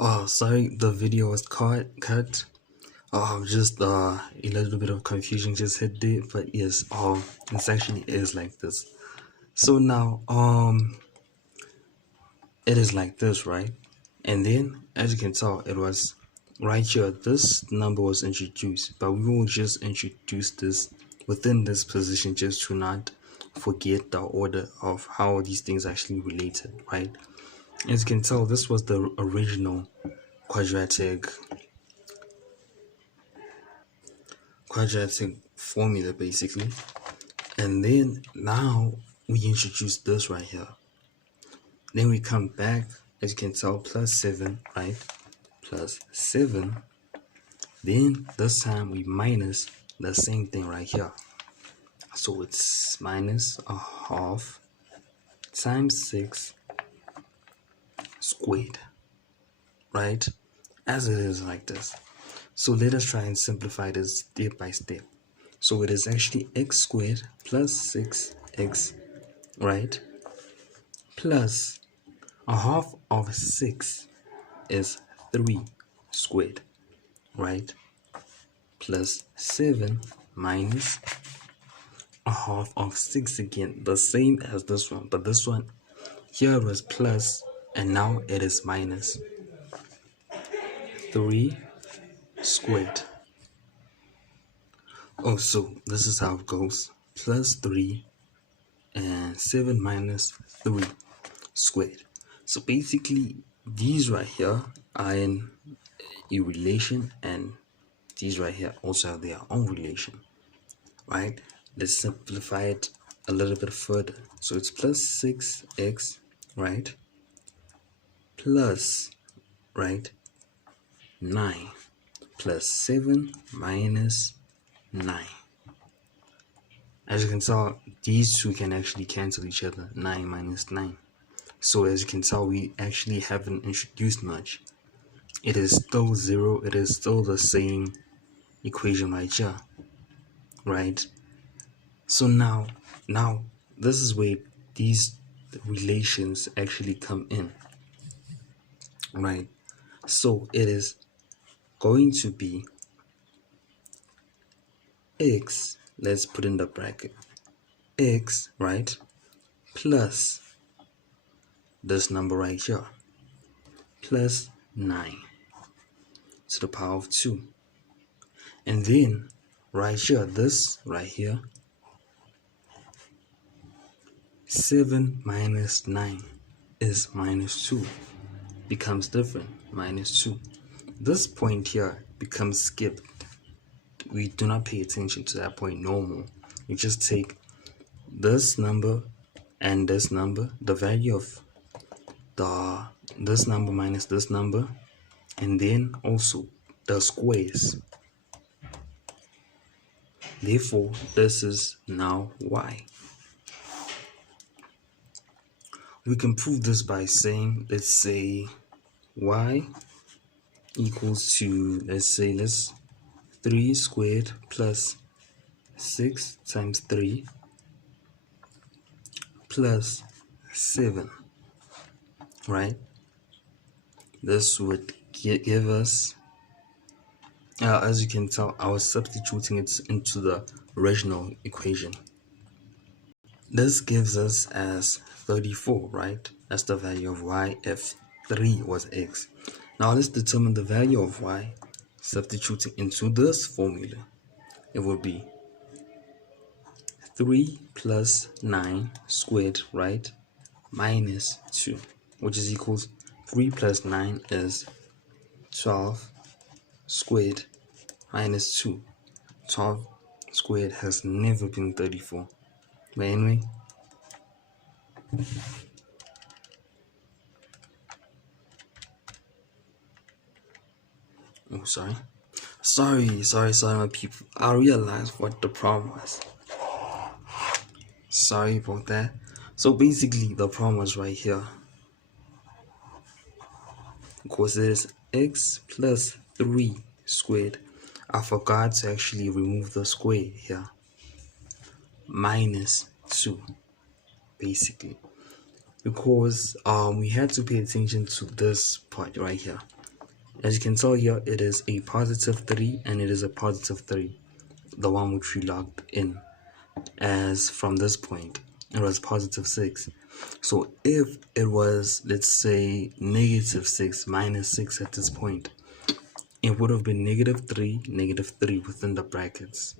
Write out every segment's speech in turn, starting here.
Oh, sorry, the video was cut. Just a little bit of confusion just hit there, but yes, it actually is like this. So now, it is like this, right? And then, as you can tell, it was right here. This number was introduced, but we will just introduce this within this position just to not forget the order of how these things actually related, right? As you can tell, this was the original quadratic quadratic formula basically, and then now we introduce this right here. Then we come back, as you can tell, plus 7, right? Plus 7. Then this time we minus the same thing right here, so it's minus a half times 6 squared, right? As it is like this. So let us try and simplify this step by step. So it is actually x squared plus 6x, right? Plus a half of 6 is 3 squared, right? Plus 7 minus a half of 6 again, the same as this one, but this one here was plus and now it is minus 3 squared. Oh, so this is how it goes. Plus 3 and 7 minus 3 squared. So basically, these right here are in a relation, and these right here also have their own relation, right? Let's simplify it a little bit further. So it's plus 6x, right? Plus, right? 9 plus 7 minus 9. As you can tell, these two can actually cancel each other. 9 minus 9. So as you can tell, we actually haven't introduced much. It is still 0. It is still the same equation right here, right? So now this is where these relations actually come in, right? So it is going to be x, let's put in the bracket, x, right, plus this number right here, plus 9 to the power of 2. And then right here, this right here, 7 minus 9 is minus 2, becomes different, minus 2. This point here becomes skipped. We do not pay attention to that point normal. We just take this number and this number, the value of this number minus this number, and then also the squares. Therefore, this is now y. We can prove this by saying, let's say y equals to, let's 3 squared plus 6 times 3 plus 7, right? This would give us, as you can tell, I was substituting it into the original equation. This gives us as 34, right? That's the value of y if 3 was x. Now let's determine the value of y substituting into this formula. It would be 3 plus 9 squared, right, minus 2, which is equals 3 plus 9 is 12 squared minus 2. 12 squared has never been 34. But anyway, oh, sorry my people, I realized what the problem was. Sorry about that. So basically the problem was right here. Of course, it is x plus 3 squared. I forgot to actually remove the square here. Minus 2, basically. Because we had to pay attention to this part right here. As you can tell here, it is a positive 3 and it is a positive 3, the one which we logged in. As from this point, it was positive 6. So if it was, let's say, negative 6 minus 6 at this point, it would have been negative 3 within the brackets.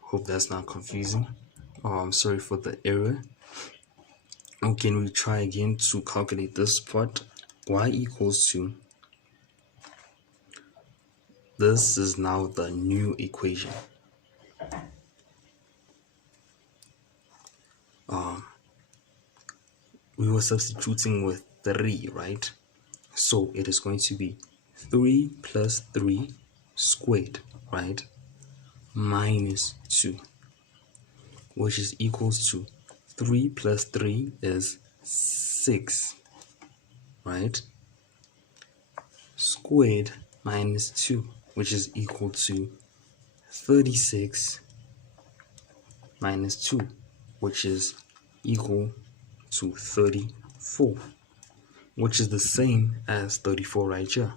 Hope that's not confusing. Oh, I'm sorry for the error. Okay, we try again to calculate this part. Y equals to, this is now the new equation. We were substituting with 3, right? So it is going to be 3 plus 3 squared, right? Minus 2, which is equals to 3 plus 3 is 6, right? Squared minus 2, which is equal to 36 minus 2, which is equal to 34, which is the same as 34 right here.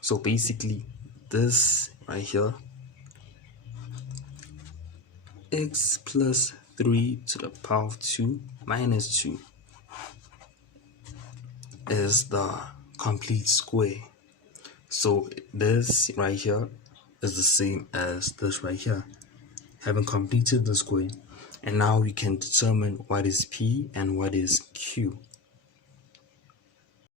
So basically, this right here, x plus 3 to the power of 2 minus 2 is the complete square. So this right here is the same as this right here. Having completed the square, and now we can determine what is P and what is Q.